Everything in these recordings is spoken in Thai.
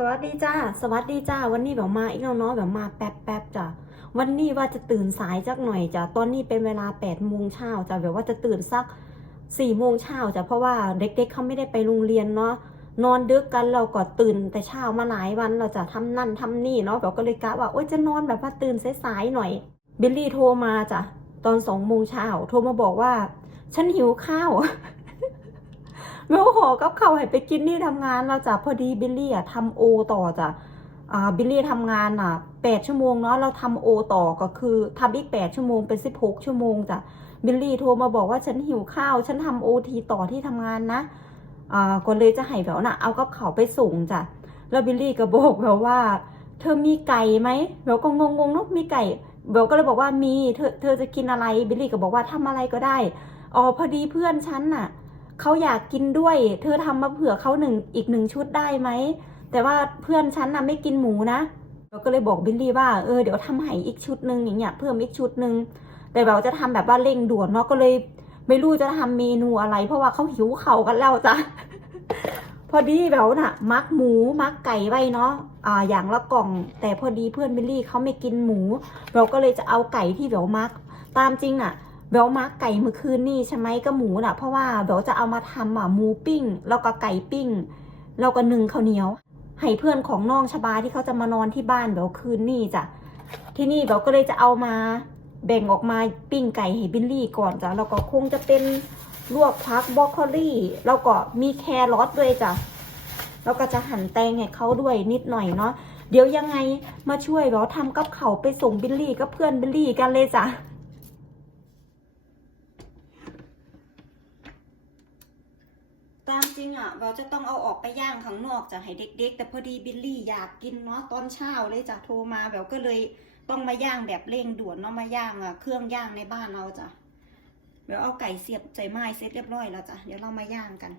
สวัสดีจ้า สวัสดีจ้า วันนี้แบบมาอีกแล้วเนาะแบบมาแป๊บแป๊บๆจ้ะ วันนี้ว่าจะตื่นสายสักหน่อยจ้ะ ตอนนี้เป็นเวลา8ปดโมงเช้าจ้ะแบบว่าจะตื่นสัก4ี่โมงเช้าจ้ะ เพราะว่าเด็กๆเขาไม่ได้ไปโรงเรียนเนาะ นอนดึกกันเราก็ตื่นแต่เช้ามาหลายวันเราจะทำนั่นทำนี่เนาะแบบก็เลยกะว่าโอ๊ยจะนอนแบบว่าตื่นสายๆหน่อย บิลลี่โทรมาจ้ะตอนสองโมงเช้าโทรมาบอกว่า ฉันหิวข้าว แม่หอกับเขาให้ไปกินนี่ทำงานเราจ้ะพอดีบิลลี่อะทำโอต่อจ้ะอ่าบิลลี่ทำงานอะแปดชั่วโมงเนาะเราทำโอต่อก็คือทำอีกแปดชั่วโมงเป็นสิบหกชั่วโมงจ้ะบิลลี่โทรมาบอกว่าฉันหิวข้าว ฉันทำโอทีต่อที่ทำงานนะอ่าก็เลยจะให้แบบน่ะเอากับเขาไปส่งจ้ะแล้วบิลลี่ก็บอกแบบว่า เธอมีไก่ไหมเบลก็งงๆเนาะมีไก่เบลก็เลยบอกว่ามีเธอเธอจะกินอะไรบิลลี่ก็บอกว่าทำอะไรก็ได้อ๋อพอดีเพื่อนฉันน่ะ เขาอยากกินด้วย เธอทำมาเผื่อเขาหนึ่งอีกหนึ่งชุดได้ไหม แต่ว่าเพื่อนฉันน่ะไม่กินหมูนะเราก็เลยบอกบิลลี่ว่าเออเดี๋ยวทำให้อีกชุดหนึ่งอย่างเงี้ยเพิ่มอีกชุดหนึ่งแต่เราจะทำแบบว่าเร่งด่วนเนาะก็เลย ไม่รู้จะทำเมนูอะไร เพราะว่าเขาหิวเข่ากันแล้วจ้ะพอดีแบบน่ะ มักหมูมักไก่ไว้เนาะอ่าอย่างละกล่อง แต่พอดีเพื่อนบิลลี่เขาไม่กินหมู เราก็เลยจะเอาไก่ที่แบบมัก ตามจริงน่ะ เบลมาร์กไก่เมื่อคืนนี่ใช่ไหมก็หมูน่ะ เพราะว่าเบลจะเอามาทำอะหมูปิ้ง แล้วก็ไก่ปิ้ง แล้วก็นึ่งข้าวเหนียว ให้เพื่อนของน้องชบาที่เขาจะมานอนที่บ้านเบลคืนนี่จ้ะที่นี่เบลก็เลยจะเอามาแบ่งออกมาปิ้งไก่ให้บิลลี่ก่อนจ้ะแล้วก็คงจะเป็นลวกพักบรอกโคลี่ แล้วก็มีแครอทด้วยจ้ะแล้วก็จะหั่นแตงให้เขาด้วยนิดหน่อยเนาะเดี๋ยวยังไงมาช่วยเบลทำกับเขาไปส่งบิลลี่กับเพื่อนบิลลี่กันเลยจ้ะ ตามจริงอะเราจะต้องเอาออกไปย่างข้างนอกจะให้เด็ก ๆ แต่พอดีบิลลี่อยากกินเนาะตอนเช้าเลยจ้ะโทรมาแบบก็เลยต้องมาย่างแบบเร่งด่วนเนาะมาย่างอะเครื่องย่างในบ้านเราจ้ะเดี๋ยวเอาไก่เสียบใจไม้เสร็จเรียบร้อยแล้วจ้ะเดี๋ยวเรามาย่างกัน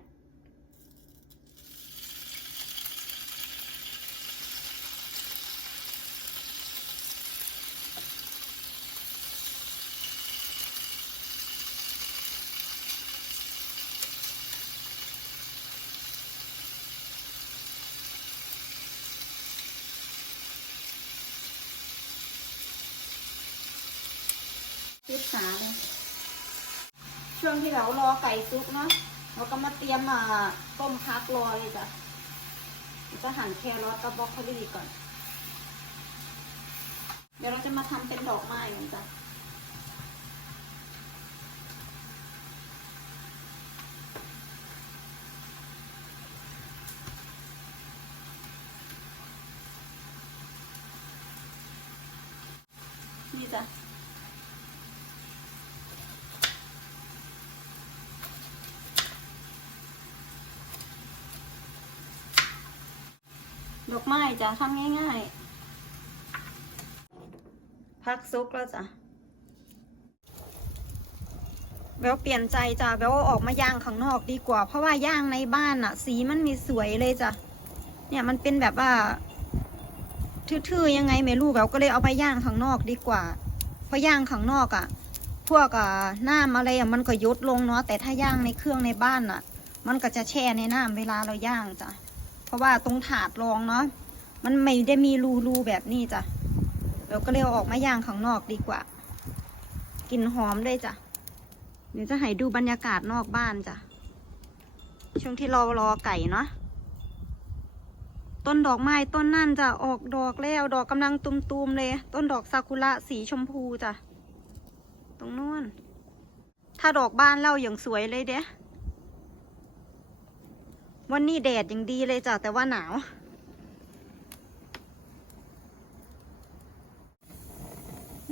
พิซซ่าเลย ช่วงที่เรารอไก่ซุกเนาะ เราก็มาเตรียมมาต้มพักรอเลยจ้ะ จะหั่นแครอทกับบรอกโคลีก่อน เดี๋ยวเราจะมาทำเป็นดอกไม้กันจ้ะนี่จ้ะ ดอกไม้จ้ะทำง่ายๆ พักซุกแล้วจ้ะแววเปลี่ยนใจจ้ะแววอออกมาย่างข้างนอกดีกว่า เพราะว่าย่างในบ้านอะสีมันมีสวยเลยจ้ะเนี่ยมันเป็นแบบว่าทื่อๆยังไงไม่รู้แววก็เลยเอาไปย่างข้างนอกดีกว่า เพราะย่างข้างนอกอะพวกอะน้ำอะไรอะมันก็ยดลงเนาะแต่ถ้าย่างในเครื่องในบ้านอะมันก็จะแช่ในน้ำเวลาเราย่างจ้ะ เพราะว่าตรงถาดรองเนาะมันไม่ได้มีรูรูๆแบบนี้จ้ะเราก็เลยเอาออกมาย่างข้างนอกดีกว่ากลิ่นหอมด้วยจ้ะเดี๋ยวจะให้ดูบรรยากาศนอกบ้านจ้ะช่วงที่รารอไก่เนาะต้นดอกไม้ต้นนั่นจะออกดอกแล้วดอกกำลังตุมๆเลย ต้นดอกซากุระสีชมพูจ้ะตรงนู้นถ้าดอกบ้านเราอย่างสวยเลยเด้ วันนี้แดดอย่างดีเลยจ้ะแต่ว่าหนาว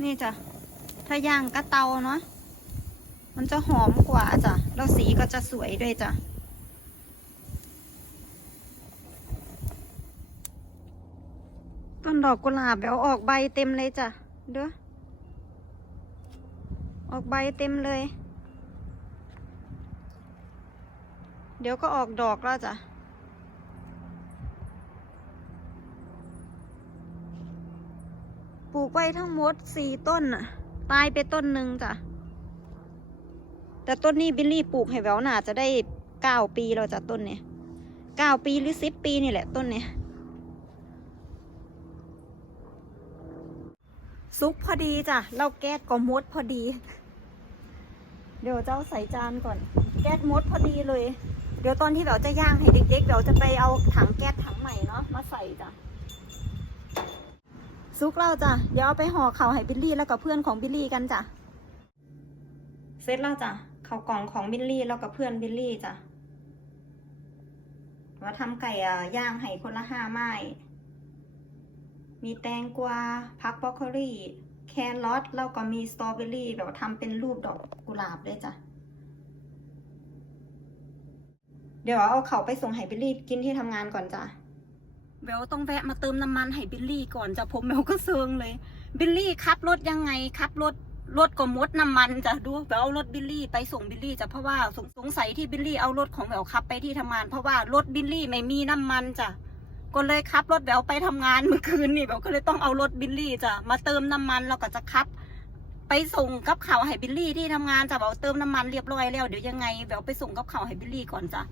นี่จ้ะ ถ้าย่างกระเตาเนาะมันจะหอมกว่าจ้ะ แล้วสีก็จะสวยด้วยจ้ะต้นดอกกุหลาบเดี๋ยวออกใบเต็มเลยจ้ะเด้อออกใบเต็มเลย เดี๋ยวก็ออกดอกแล้วจ้ะ ปลูกไว้ทั้งหมดสี่ต้นน่ะ ตายไปต้นหนึ่งจ้ะ แต่ต้นนี้บิลลี่ปลูกให้แววหนาจะได้เก้าปีเราจ้ะต้นนี้เก้าปีหรือสิบปีนี่แหละต้นนี้ยซุกพอดีจ้ะ เราแก๊สก็มดพอดี เดี๋ยวเจ้าใส่จานก่อน แก๊สมดพอดีเลย เดี๋ยวตอนที่เราจะย่างให้เด็กๆเดี๋ยวจะไปเอาถังแก๊สถังใหม่เนาะมาใส่จ้ะซุกเราจ้ะเดี๋ยวเอาไปห่อเข่าให้บิลลี่แล้วกับเพื่อนของบิลลี่กันจ้ะเสร็จแล้วจ้ะข่ากล่องของบิลลี่แล้วกับเพื่อนบิลลี่จ้ะว่าทำไก่อะย่างให้คนละห้าไม้มีแตงกวาพักบรอกโคลีแครอทแล้วก็มีสตรอเบอรี่แบบทำเป็นรูปดอกกุหลาบด้วยจ้ะ เดี๋ยวเอาเขาไปส่งให้บิลลี่กินที่ทำงานก่อนจ้ะเบลต้องแวะมาเติมน้ำมันให้บิลลี่ก่อนจ้ะผมเบลก็เซิงเลยบิลลี่ขับรถยังไงขับรถรถก็มดน้ำมันจ้ะดูเบลเอารถบิลลี่ไปส่งบิลลี่จ้ะเพราะว่าสงสงสัยที่บิลลี่เอารถของเบลขับไปที่ทำงาน เพราะว่ารถบิลลี่ไม่มีน้ำมันจ้ะก็เลยขับรถแบวไปทำงานเมื่อคืนนี่แบวก็เลยต้องเอารถบิลลี่จ้ะมาเติมน้ำมันแล้วก็จะขับ ไปส่งกับเขาวให้บิลลี่ที่ทำงานจ้ะแบวเติมน้ำมันเรียบร้อยแล้วเดี๋ยวยังไงแบวไปส่งกับเขาวให้บิลลี่ก่อนจ้ะ